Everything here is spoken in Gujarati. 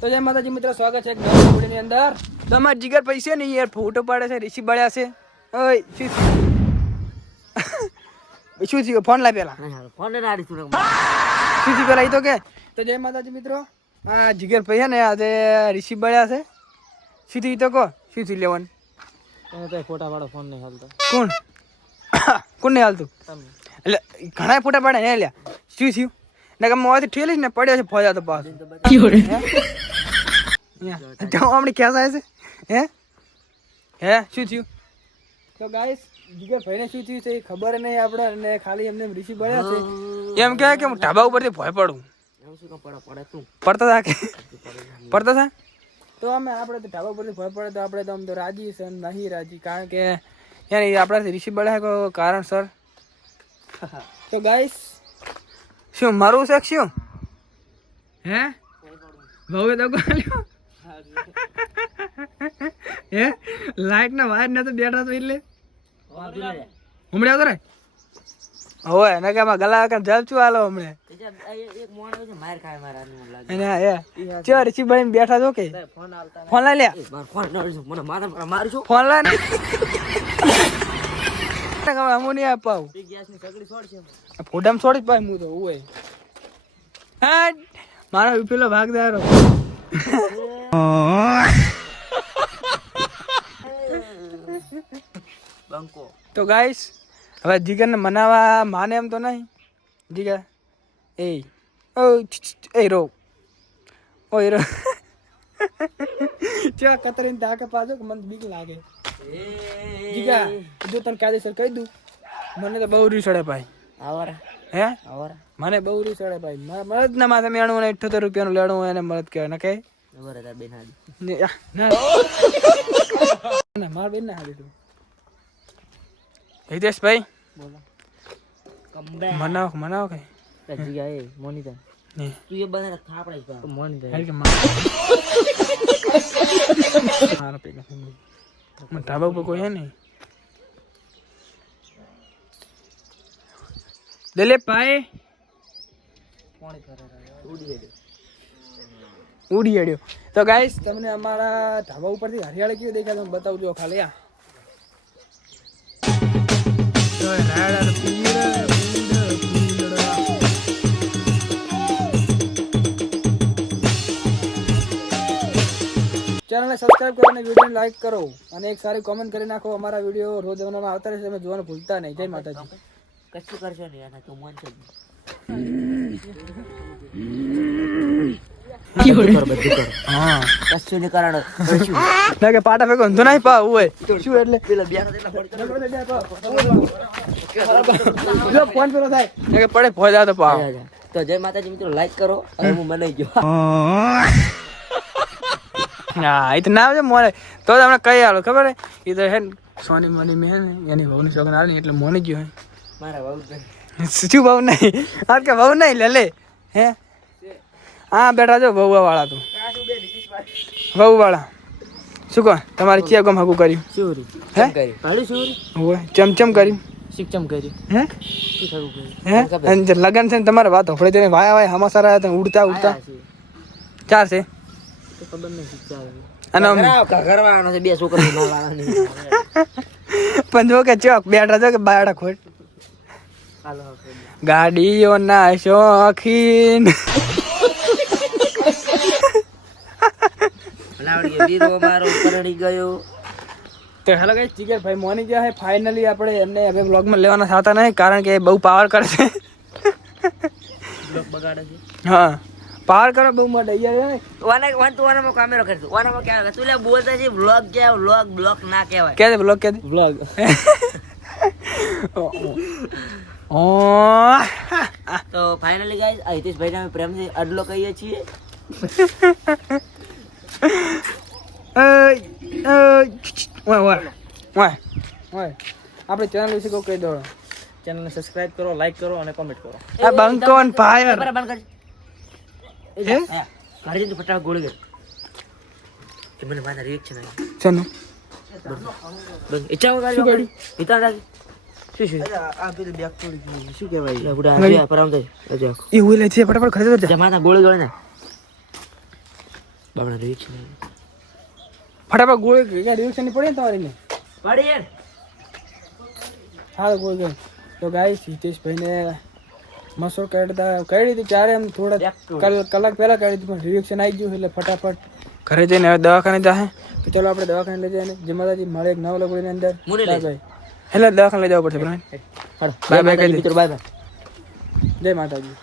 તો જય માતાજી મિત્રો, સ્વાગત છે એક નવા વિડિયોની અંદર. તમાર જીગર પૈસે નહીં યાર, ફોટો પાડે છે, ઋષિ બળ્યા છે. ઓય શું થયું? ફોન લાવ પેલા. ફોન ને આડી તું શું થયું પેલા ઈ તો કે. તો જય માતાજી મિત્રો, આ જીગર પૈસે ને આજે ઋષિ બળ્યા છે. શું થયું ઈ તો કહો, શું થયું લેવાનું? તો ફોટા વાળો ફોન નહીં હાલતો. કોણ કોણ નહીં હાલતું? એટલે ઘણા ફોટા પાડે ને લ્યા. શું થયું? ને કે મોવાથી ઠેલી ને પડ્યો છે ફોજા તો પાસ. હમણાં ક્યાં જાય છે? હે શું થયું? તો ગાઈસ જીગર ભાઈને શું થયું છે એ ખબર નહીં આપણે, અને ખાલી એમને ઋષિ બળ્યા છે. એમ કહે કે હું ઢાબા ઉપરથી ભોય પડું. પડતો થા કે પડતો થા. તો અમે આપણે તો ઢાબા ઉપરથી ભોય પડે તો આપણે તો આમ તો રાજી છે, નહીં રાજી, કારણ કે યાર આપણાથી ઋષિ બળ્યા કોઈ કારણસર. તો ગાઈસ શું મારું છે શું? હે ભાવે તો હે લાઈટ ના વાયર નતો બેઠા તો એટલે હમણાં આવતો રે હવે એને કે ગલા કે જલચું હાલો હમણાં ચો ઋષિ બળીને બેઠા છો કે ફોન લઈ લે. ફોન લે ને હું નહીં આપાવ ફોટામાં છોડી જ પાય હું તો હોય. હા મારો પેલો ભાગદારો. તો ગાઈસ હવે જીગર ને મનાવા માને એમ તો નહીં. જીગર એ રો ઓય રો ચા કતરીને તાકે પાછો કે મને બીક લાગે. જીગા જો તને કાયદેસર કહી દઉં, મને તો બહુ રી સડે ભાઈ. હે મને બહુ રી સડે ભાઈ. મરદ ના માથે મેણું ને 78 રૂપિયાનું લેણું એને મરદ કહેવાય ને કે ના માર બેન ના હાલી તું. હિતેશ ભાઈ મનાવ કે મોનિટર તું એ બધા થાપડા મોનિટર ઢાબા ઉપર કોઈ હે નહીં. દિલીપ ભાઈ ઉડી અડ્યો. તો ગાઈસ તમને અમારા ઢાબા ઉપરથી હરિયાળી કેવી દેખાય તમે બતાવજો ખાલી. આ ચેનલને સબસ્ક્રાઇબ કરો અને વિડીયોને લાઈક કરો અને એક સારી કોમેન્ટ કરી નાખો. અમારા વિડીયો રોજ બનાવવામાં આવતા રહેશે, તમે જોવાનું ભૂલતા નહીં. જય માતાજી. કશું કરશો નહીં આના તું મન છે હા કશું નહીં કરાણો ના કે પાટા ફેંકો ધો નહીં પાવ હોય શું એટલે પેલા જો ફોન પેલો થાય ના કે પડે ભોજા તો પાવ. તો જય માતાજી મિત્રો, લાઈક કરો અને હું મનાઈ ગયો. હા એ તો ના આવજે મોને તો તમને કઈ આલો ખબર હે એ તો હે સોની મની મેં ને એની બહુની છોકરા આલી એટલે મોની ગયો હે મારા બહુ શું બહુ નહીં આ કે બહુ નહીં લે હે હા બેઠા જો બહુ વાળા તું બહુ વાળા શું કહો તમારી ચિયા ગમ હકું કર્યું ચોરી હે પાડી ચોરી હોય ચમચમ કર્યું શિક્ષમ કર્યું હે શું થયું હે અને જે લગન છે ને તમારે વાત હોફળે તેને વાયા હમાસા રહ્યા તમે ઉડતા ચાર છે તો ખબર નહીં શિક્ષા અને કરવાનો છે બે છોકરા લાવવાની પણ જો કે ચોક બેઠા છો કે બાયડા ખોટ ગાડીઓ ના શોખીન તો હેલો ગાઈસ, જીગર ભાઈ મોની ગયા છે ફાઇનલી. આપણે એમને હવે બ્લોગમાં લેવાના થતા નહીં કારણ કે બહુ પાવર કરે છે. બગાડે છે હા પાવર કરો બહુ મોટો યાર. વાનામાં કામેરો કરી દઉં. વાનામાં ક્યાં તું લે બોલતા છે વ્લોગ કહેવાય, બ્લોગ ના કહેવાય. કે દે બ્લોગ કે દે વ્લોગ ઓ તો ફાઇનલી ગાઈસ આ હિતેશભાઈને અમે પ્રેમથી અડલો કહીએ છીએ. આપણે ચેનલ વિશે કહી દો. ચેનલને સબસ્ક્રાઇબ કરો, લાઈક કરો અને કોમેન્ટ કરો. આ બંકોન ફાયર બંધ કર હે ગાડી તો ફટાફટ ગોળી ગઈ. એ મને મારા રિએક્શન આવી ચનો બંધ ઈચ્છા ગાડી ઇતા ગાડી શું આ પેલી બેક તોડી ગઈ શું કહેવાય બુડા આ પરામ દે એ ઓલે છે ફટાફટ ખરીદો જા માથા ગોળી ગોળી ને બાબડા રિએક્શન ફટાફટ ગોળી રિએક્શન ની પડી ને તમારી ને પડી યાર હા ગોળી તો ગાઈસ હિતેશભાઈને મસોર કરી દીધું ત્યારે એમ થોડા કલાક પહેલા કરી દીધું પણ રિએક્શન આવી ગયું એટલે ફટાફટ ઘરે જઈને હવે દવાખાને જાહે તો ચલો આપણે દવાખાને લઈ જઈએ જે માતાજી મળે એક નવ લોકોની અંદર બાય એટલે દવાખાને લઈ જવું પડશે બાય બાય મિત્રો બાય બાય જય માતાજી.